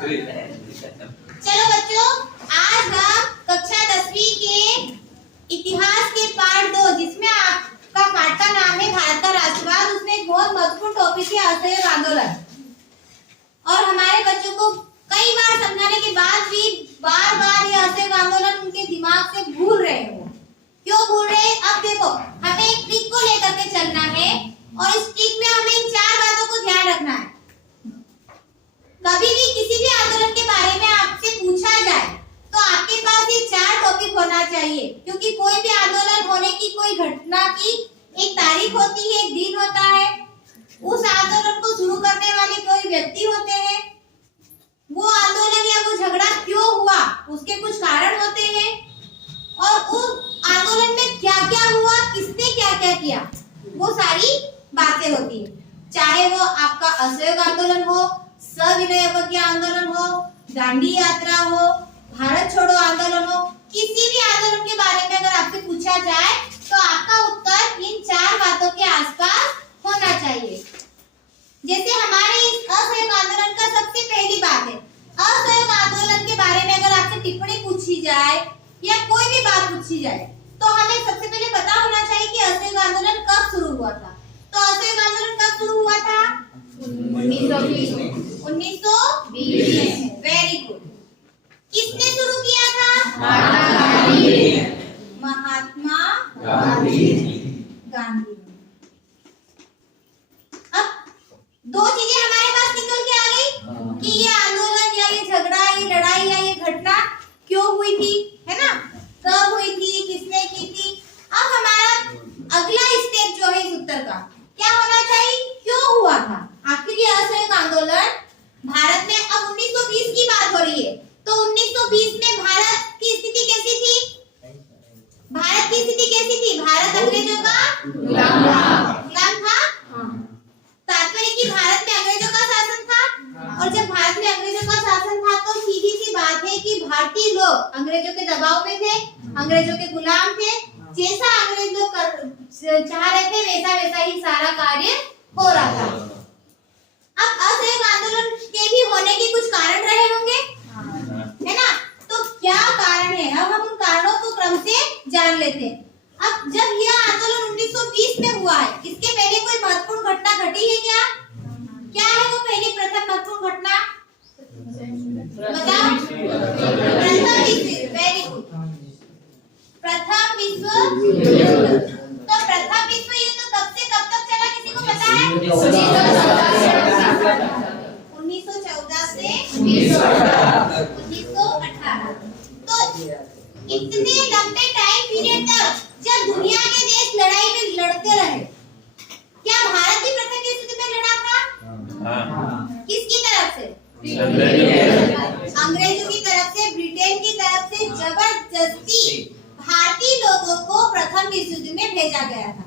चलो बच्चों, आज हम कक्षा 10वीं के इतिहास के पाठ 2 जिसमें आपका पाठ का नाम है भारत का राष्ट्रवाद, उसमें एक बहुत महत्वपूर्ण टॉपिक है असहयोग आंदोलन। और हमारे बच्चों को कई बार समझाने के बाद भी बार बार ये असहयोग आंदोलन उनके दिमाग से भूल रहे हो। क्यों भूल रहे हैं? अब देखो, हमें एक ट्रिक को लेकर के चलना है और इस ट्रिक में हमें इन 4 बातों को ध्यान रखना है। कभी भी किसी भी आंदोलन के बारे में आपसे पूछा जाए तो आपके पास ये 4 टॉपिक होना चाहिए, क्योंकि कोई भी आंदोलन होने की, कोई घटना की एक तारीख होती है, एक दिन होता है, उस आंदोलन को शुरू करने वाले कोई व्यक्ति होते हैं, वो आंदोलन या वो झगड़ा क्यों हुआ उसके कुछ कारण होते हैं, और उस आंदोलन में क्या क्या हुआ, किसने क्या क्या किया, वो सारी बातें होती है। चाहे वो आपका असहयोग आंदोलन हो, सविनय अवज्ञा आंदोलन हो, दांडी यात्रा हो, भारत छोड़ो आंदोलन हो, किसी भी आंदोलन के बारे में अगर आपसे पूछा जाए तो आपका उत्तर इन 4 बातों के आसपास होना चाहिए। जैसे हमारे इस असहयोग आंदोलन का सबसे पहली बात है, असहयोग आंदोलन के बारे में अगर आपसे टिप्पणी पूछी जाए या कोई भी बात पूछी जाए तो हमें सबसे पहले पता होना चाहिए कि असहयोग आंदोलन कब शुरू हुआ था। तो असहयोग आंदोलन कब शुरू हुआ था? 1920 में। Very good. किसने शुरू किया था? महात्मा गांधी। अब 2 चीजें हमारे पास निकल के आ गई कि ये आंदोलन या ये झगड़ा, ये लड़ाई या ये घटना क्यों हुई थी, है ना, कब हुई थी, किसने की थी। अब हमारा अगला स्टेप जो है इस उत्तर का क्या होना चाहिए, क्यों हुआ था आखिर ये असहयोग आंदोलन भारत में। अब 1920 की बात हो रही है तो 1920 में भारत की स्थिति कैसी थी? भारत की स्थिति कैसी थी? भारत अंग्रेजों का गुलाम था। तात्पर्य कि भारत में अंग्रेजों का शासन था, और जब भारत में अंग्रेजों का शासन था तो सीधी सी बात है कि भारतीय लोग अंग्रेजों के दबाव में थे, अंग्रेजों के गुलाम थे। जैसा अंग्रेज लोग चाह रहे थे वैसा ही सारा कार्य हो रहा था। अब असहयोग आंदोलन के भी होने के कुछ कारण रहे होंगे, है ना? तो क्या कारण है, अब हम उन कारणों को क्रम से जान लेते हैं। अब जब यह आंदोलन 1920 में हुआ है, इसके पहले कोई महत्वपूर्ण घटना घटी है क्या? क्या है वो पहली प्रथम महत्वपूर्ण घटना? बताओ। प्रथम विश्व, वेरी गुड, प्रथम विश्व युद्ध। तो प्रथम विश्व युद्ध कब से कब तक चला, किसी को पता है? 1914 से 1918। तो इतने लंबे टाइम पीरियड तक जब दुनिया के देश लड़ाई में लड़ते रहे, क्या भारत भी प्रथम विश्व युद्ध में लड़ा था? किसकी तरफ से? अंग्रेजों की तरफ से, ब्रिटेन की तरफ से जबरदस्ती भारतीय लोगों को प्रथम विश्व युद्ध में भेजा गया था।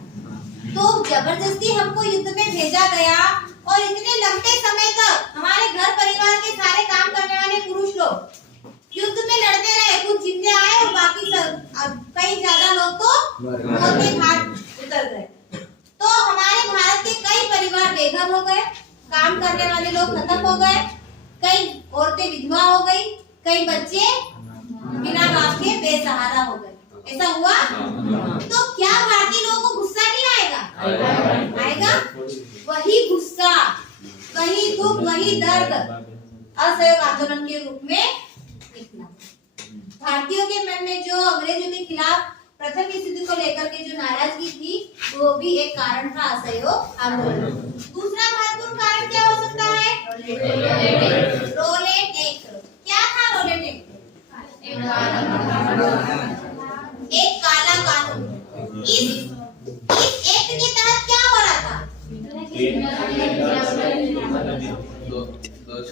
तो जबरदस्ती हमको युद्ध में भेजा गया और इतने लंबे समय तक हमारे घर परिवार के सारे काम करने वाले पुरुष लोग युद्ध में लड़ते रहे, कुछ जिंदे आए और बाकी कई ज्यादा लोग तो मौत के घाट उतर गए। तो हमारे भारत के कई परिवार बेघर हो गए, काम करने वाले लोग खत्म हो गए, कई औरतें विधवा हो गई, कई बच्चे बिना बाप के बेसहारा हो गए। ऐसा हुआ? तो क्या भारतीय लोगों को गुस्सा नहीं आएगा? आएगा। वही गुस्सा, वही दुख, वही दर्द असहयोग आंदोलन के रूप में निकला। भारतीयों के मन में जो अंग्रेजों के खिलाफ प्रथम विश्व युद्ध को लेकर के जो नाराजगी थी, वो भी एक कारण था असहयोग आंदोलन। दूसरा महत्वपूर्ण कारण क्या हो सकता है? Rowlatt Act. क्या था रोलेट एक्ट? एक काला कानून। इस एक्ट के तहत क्या हो रहा था?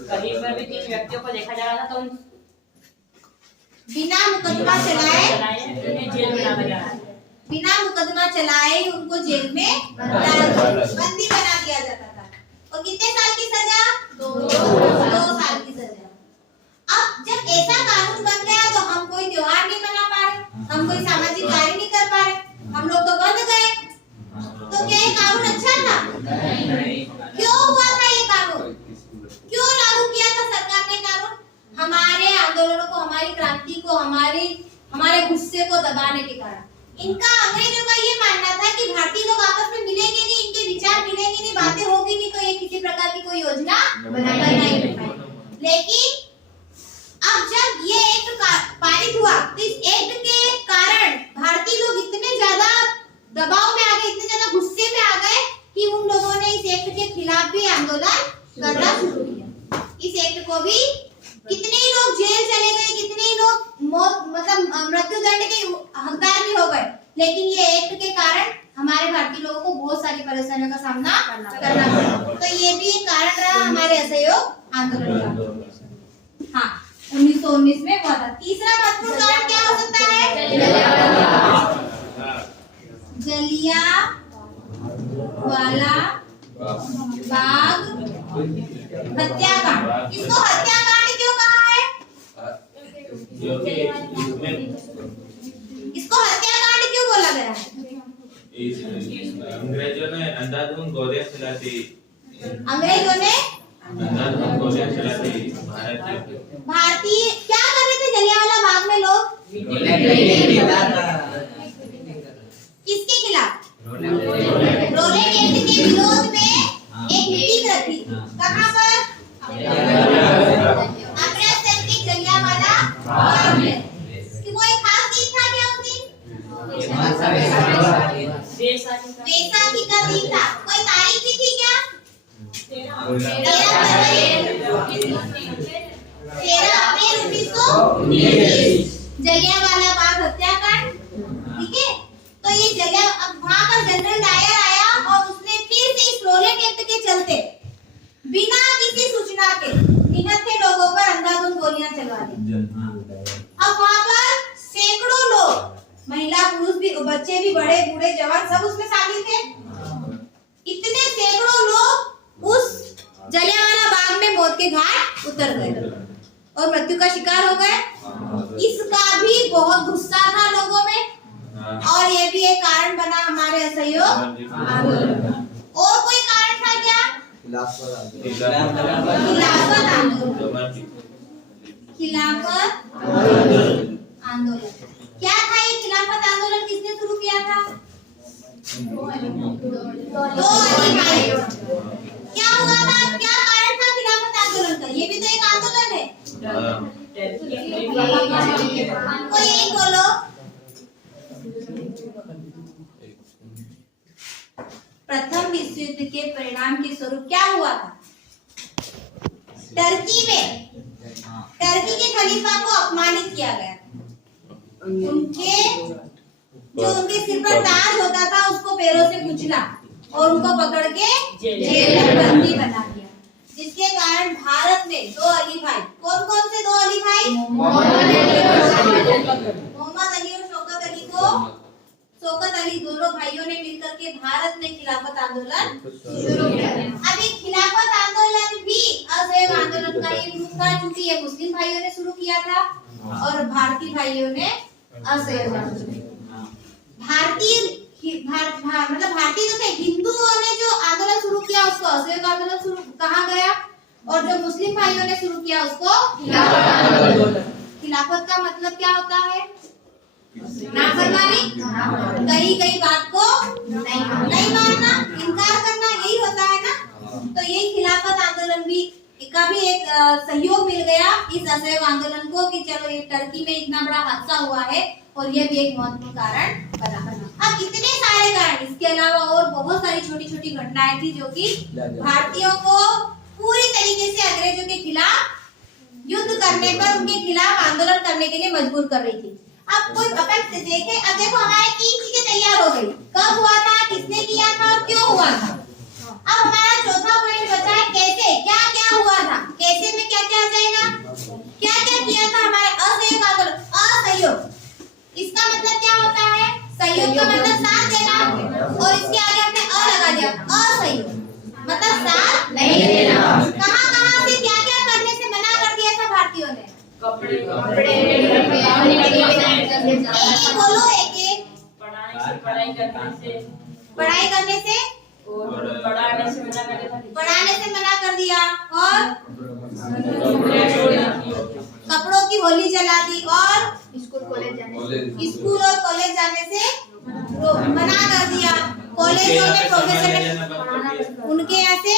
कहीं पर भी 3 व्यक्तियों को देखा जा रहा था तो बिना मुकदमा चलाए उन्हें जेल में डाला जा रहा है। बिना मुकदमा चलाए उनको जेल में बंदी बना दिया जाता था। और कितने साल की सजा? 2 साल की सजा। अब जब ऐसा कानून बन गया तो हम कोई त्योहार नहीं मना पा रहे, हम कोई सामाजिक कार्य नहीं कर पा रहे, हम लोग तो बंद गए। तो क्या ये कानून अच्छा था? क्यों हुआ था ये कानून? क्यों लागू किया था सरकार ने कानून? को हमारे गुस्से को दबाने के कारण। इनका अंग्रेजों का ये मानना था कि भारतीय लोग आपस में मिलेंगे नहीं, इनके विचार मिलेंगे नहीं, बातें होगी नहीं, तो ये किसी प्रकार की कोई योजना बना ही नहीं पाएंगे। लेकिन अब जब ये एक्ट पारित हुआ तो इस एक्ट के कारण भारतीय लोग इतने ज्यादा दबाव में आ गए, इतने ज्यादा गुस्से में आ गए कि उन लोगों ने इस एक्ट के खिलाफ भी आंदोलन करना शुरू किया। इस एक्ट को भी कितने ही लोग जेल चले गए, कितने ही लोग मौत मतलब मृत्यु दंड के हकदार भी हो गए, लेकिन ये एक्ट के कारण हमारे भारतीय लोगों को बहुत सारी परेशानियों का सामना करना पड़ा। तो ये भी एक कारण रहा हमारे असहयोग आंदोलन का। हाँ, 1919 में हुआ था। तीसरा महत्वपूर्ण कारण क्या हो सकता है? जलियांवाला बाग हत्याकांड। इसको हत्याकांड क्यों कहा है? इसको हत्याकांड क्यों बोला गया है? अंग्रेजों ने अंधाधुंध गोलियां चलाती। अंग्रेजों ने अंधाधुंध गोलियां चलाती भारतीय क्या कर रहे थे जलियांवाला बाग में लोग? किसके खिलाफ? रोलेट एक्ट के विरोध में एक मीटिंग रखी। कहाँ पर? अमृतसर के जलियांवाला बाग में। कि वो एक खास दिन था क्या उस दिन? वैसाखी का दिन था। कोई तारीख भी थी क्या? 13 अप्रैल 1919 जलियांवाला बाग हत्याकांड। ठीक है, तो ये अब वहां पर जनरल डायर आया और उसने फिर से इस रोलेट एक्ट के चलते बिना किसी सूचना के निहत्थे लोगों पर अंधाधुंध गोलियां चलवा दी। अब वहां पर सैकड़ों लोग, महिला पुरुष भी, बच्चे भी, बड़े बूढ़े जवान सब उसमें शामिल थे। इतने सैकड़ों लोग उस जलियांवाला बाग में मौत के घाट उतर गए और मृत्यु का शिकार हो गए। इसका भी बहुत गुस्सा था लोगों में और ये भी एक कारण बना हमारे असहयोग आंदोलन। और कोई कारण था क्या? खिलाफत आंदोलन। खिलाफत आंदोलन क्या था? ये खिलाफत आंदोलन किसने शुरू किया था? दो अली भाई। क्या हुआ था? क्या कारण था खिलाफत आंदोलन का? ये भी तो एक आंदोलन है। कोई एक बोलो। प्रथम विश्व युद्ध के परिणाम के स्वरूप क्या हुआ था? टर्की के खलीफा को अपमानित किया गया। उनके सिर पर ताज होता था उसको पैरों से कुचला और उनको पकड़ के जेल में बंदी बना दिया, जिसके कारण भारत में दो अली भाई, कौन से दो अली भाई? मोहम्मद अली और शौकत अली दोनों भाइयों ने मिलकर के भारत में खिलाफत आंदोलन शुरू किया। अब ये खिलाफत आंदोलन भी असहयोग आंदोलन का एक रूप था, क्योंकि ये मुस्लिम भाइयों ने शुरू किया था और भारतीय भाइयों ने असहयोग आंदोलन। भारतीय जो थे, हिंदुओं ने जो आंदोलन शुरू किया उसको असहयोग आंदोलन शुरू कहा गया और जो मुस्लिम भाइयों ने शुरू किया उसको खिलाफत आंदोलन। खिलाफत का मतलब क्या होता है? नाफरमानी, कही बात को नहीं मानना, इनकार करना, यही होता है ना। तो यही खिलाफत आंदोलन भी का भी एक सहयोग मिल गया इस असहयोग आंदोलन को कि चलो ये टर्की में इतना बड़ा हादसा हुआ है और ये भी एक महत्वपूर्ण कारण बना। अब इतने सारे कारण, इसके अलावा और बहुत सारी छोटी छोटी घटनाएं थी जो कि भारतीयों को पूरी तरीके से अंग्रेजों के खिलाफ युद्ध करने पर, उनके खिलाफ आंदोलन करने के लिए मजबूर कर रही थी। अब कोई अपन से देखे, अब देखो हमारे 3 चीजें तैयार हो गई। कब हुआ था, किसने किया था और क्यों हुआ था। अब हमारा चौथा पॉइंट बचा है कैसे, क्या क्या हुआ था। कैसे में क्या क्या आ जाएगा? क्या क्या किया था हमारे असहयोग आंदोलन। असहयोग, इसका मतलब क्या होता है? सहयोग का मतलब साथ देना और इसके आगे हमने अ लगा दिया। असहयोग मतलब साथ नहीं देना। कहां से क्या क्या करने से मना कर दिया था भारतीयों ने? कपड़े बोलो एक पढ़ाई करने से और पढ़ाने से मना कर दिया और कपड़ों की होली जला दी और स्कूल और कॉलेज जाने से मना कर दिया। कॉलेजों में प्रोफेसर ने उनके यहाँ से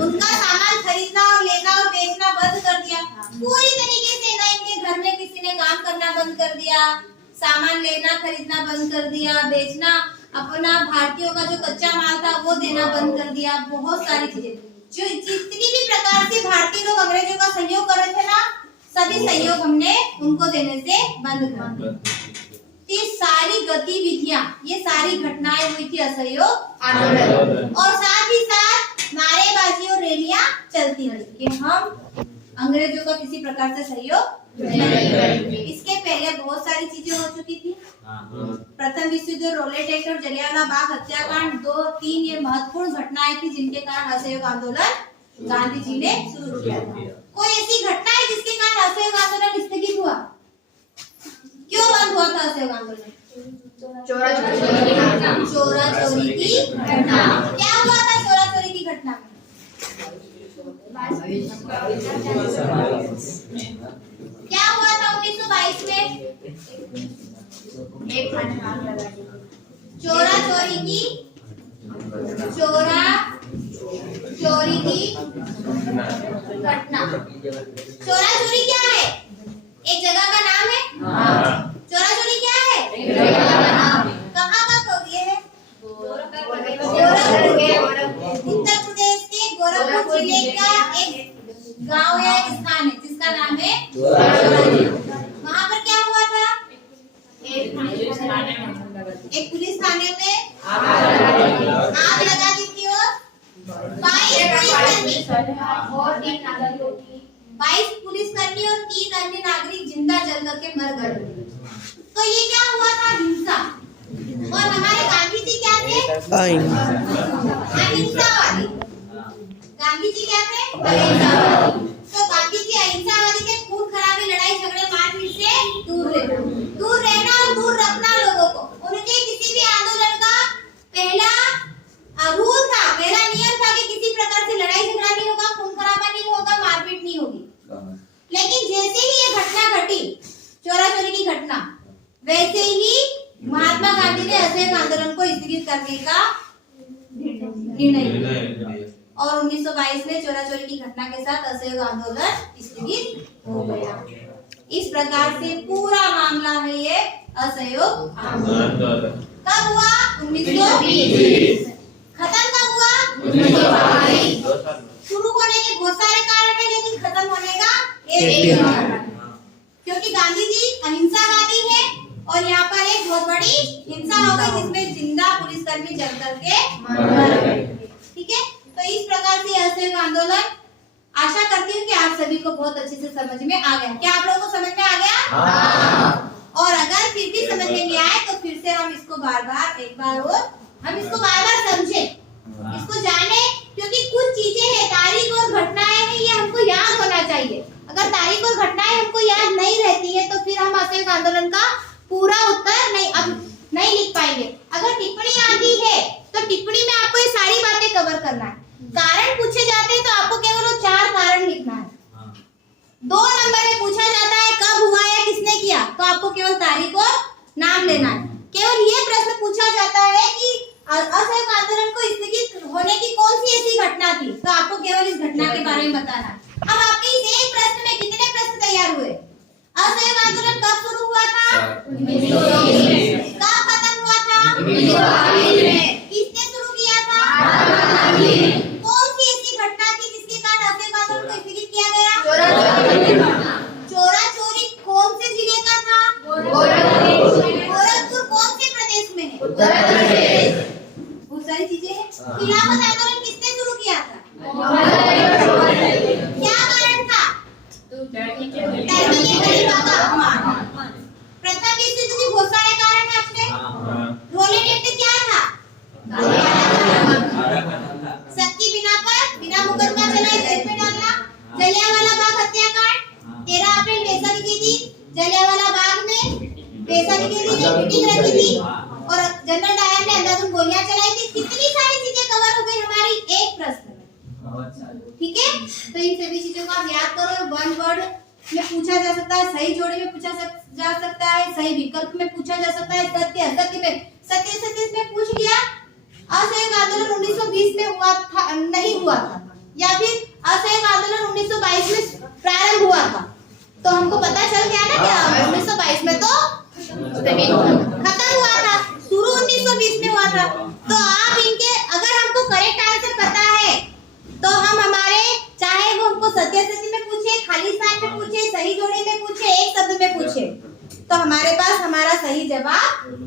उनका सामान खरीदना और लेना और बेचना बंद कर दिया पूरी तरीके से। ना इनके घर में किसी ने काम करना बंद कर दिया, सामान लेना खरीदना बंद कर दिया, बेचना अपना भारतीयों का जो कच्चा माल था वो देना बंद कर दिया। बहुत सारी चीजें जो जितनी भी प्रकार से भारतीय लोग अंग्रेजों का सहयोग कर रहे थे ना, सभी सहयोग हमने उनको देने से बंद कर दिया। ये सारी गतिविधियां, ये सारी घटनाएं हुई थी असहयोग आंदोलन। और साथ ही साथ नारेबाजी और रैलियां चलती रही कि हम अंग्रेजों का किसी प्रकार से सहयोग नहीं करेंगे। इसके पहले बहुत सारी चीजें हो चुकी थी। प्रथम विश्व युद्ध, रोलेट एक्ट और जलियांवाला बाग हत्याकांड, 2-3 ये महत्वपूर्ण घटनाएं थी जिनके कारण असहयोग आंदोलन गांधी जी ने शुरू किया था। कोई ऐसी घटना है जिसके कारण असहयोग आंदोलन स्थगित हुआ? क्यों बंद हुआ था असहयोग आंदोलन? चोरा चोरी की घटना। क्या हुआ था चोरा चोरी की घटना में? क्या हुआ था 1922 में? चोरी की घटना। चोरा चोरी क्या है? एक जगह का नाम है? चोरा चोरी क्या है? कहाँ का ये है? उत्तर प्रदेश के गोरखपुर जिले का एक गांव या एक स्थान है जिसका नाम है वहाँ पर क्या हुआ था? एक पुलिस थाने में आग लगा दी थी और 22 पुलिसकर्मी और 3 अन्य नागरिक जिंदा जल करके मर गए। तो ये क्या हुआ था? हिंसा। और हमारे गांधी जी क्या थे? अहिंसावादी। गांधी जी क्या थे? अहिंसावादी। तो गांधी जी अहिंसावादी थे। खून खराबे, लड़ाई झगड़े, मारपीट से दूर रहना और दूर रखना लोगों को। उनके किसी भी आंदोलन का पहला रूल था, पहला नियम था कि किसी प्रकार से लड़ाई झगड़ा नहीं होगा, खून खराबा नहीं होगा, मारपीट नहीं होगी। लेकिन जैसे ही ये घटना घटी, चोरा चोरी की घटना, वैसे ही महात्मा गांधी ने असहयोग आंदोलन को स्थगित करने का निर्णय लिया और 1922 में चोरा चोरी की घटना के साथ असहयोग आंदोलन स्थगित हो गया। इस प्रकार से पूरा मामला है ये असहयोग आंदोलन। कब हुआ? 1920। खत्म कब हुआ? 1922। शुरू होने के बहुत सारे कारण है लेकिन खत्म होने का एक कारण, क्योंकि गांधी जी अहिंसावादी है और यहाँ पर एक बहुत बड़ी हिंसा हो गई जिसमें जिंदा पुलिसकर्मी जल करके मर गए। ठीक है, तो इस प्रकार से असहयोग आंदोलन, आशा करती हूँ कि आप सभी को बहुत अच्छे से समझ में आ गया। क्या आप लोगों को समझ में आ गया? और अगर फिर भी समझ में नहीं आए तो फिर से हम इसको बार-बार समझें, इसको जाने, क्योंकि कुछ चीजें हैं, तारीख और घटनाएं हैं, ये हमको याद होना चाहिए। अगर तारीख और घटनाएं हमको याद नहीं रहती है तो फिर हम असहयोग आंदोलन का पूरा उत्तर नहीं लिख पाएंगे। अगर टिप्पणी आती है तो टिप्पणी में आपको ये सारी बातें कवर करना है। कारण पूछे जाते हैं तो आपको केवल 4 कारण लिखना है। 2 नंबर में पूछा जाता है कब हुआ या किसने किया, तो आपको केवल तारीख और नाम लेना है। केवल ये प्रश्न पूछा जाता है कि असहयोग आंदोलन को स्थगित होने की कौन सी ऐसी घटना थी, तो आपको केवल इस घटना के बारे में बताना है। अब आपके इस एक प्रश्न में कितने प्रश्न तैयार हुए? असहयोग आंदोलन कब शुरू हुआ था? 1920। कब खत्म हुआ था? 1922 में। किसने शुरू किया था? कौन सी ऐसी घटना थी जिसके कारण असहयोग आंदोलन को स्थगित किया गया? चोरा चोरी कौन से जिले का था? गोरखपुर कौन से प्रदेश में है? उत्तर प्रदेश। बहुत सारी चीजें हैं। खिलाफत आंदोलन किसने शुरू किया था? क्या कारण था? प्रथम विश्व युद्ध के बहुत सारे कारण हैं अपने। रोलेट एक्ट क्या था? सबकी बिना मुकदमा चलाए जेल में डालना। जलियांवाला बाग हत्याकांड, 13 अप्रैल बेसाखी के दिन जलियांवाला बाग में बेसाखी के दिन मीटिंग रखी थी और जनरल डायर ने अंधाधुंध गोलियां चलाई थी। कितनी सारी चीजें कवर हो गई हमारी एक प्रश्न में। ठीक है, तो इन सभी चीजों को आप याद करो। 1 वर्ड में पूछा जा सकता है, सही जोड़ी में पूछा जा सकता है, सही विकल्प में पूछा जा सकता है, सत्य असत्य में, सत्य सत्य में पूछ लिया। असहयोग आंदोलन 1920 में हुआ था, नहीं हुआ था, या फिर असहयोग आंदोलन 1922 में प्रारंभ हुआ था। तो हमको पता चल गया ना कि 1922 में तो खत्म हुआ था, शुरू 1920 में हुआ था। तो आप इनके अगर हमको करेक्ट आंसर पता है तो हम हमारे चाहे वो हमको सत्य सत्य में पूछे, खाली स्थान में पूछे, सही जोड़ी में पूछे, एक शब्द में पूछे, तो हमारे पास हमारा सही जवाब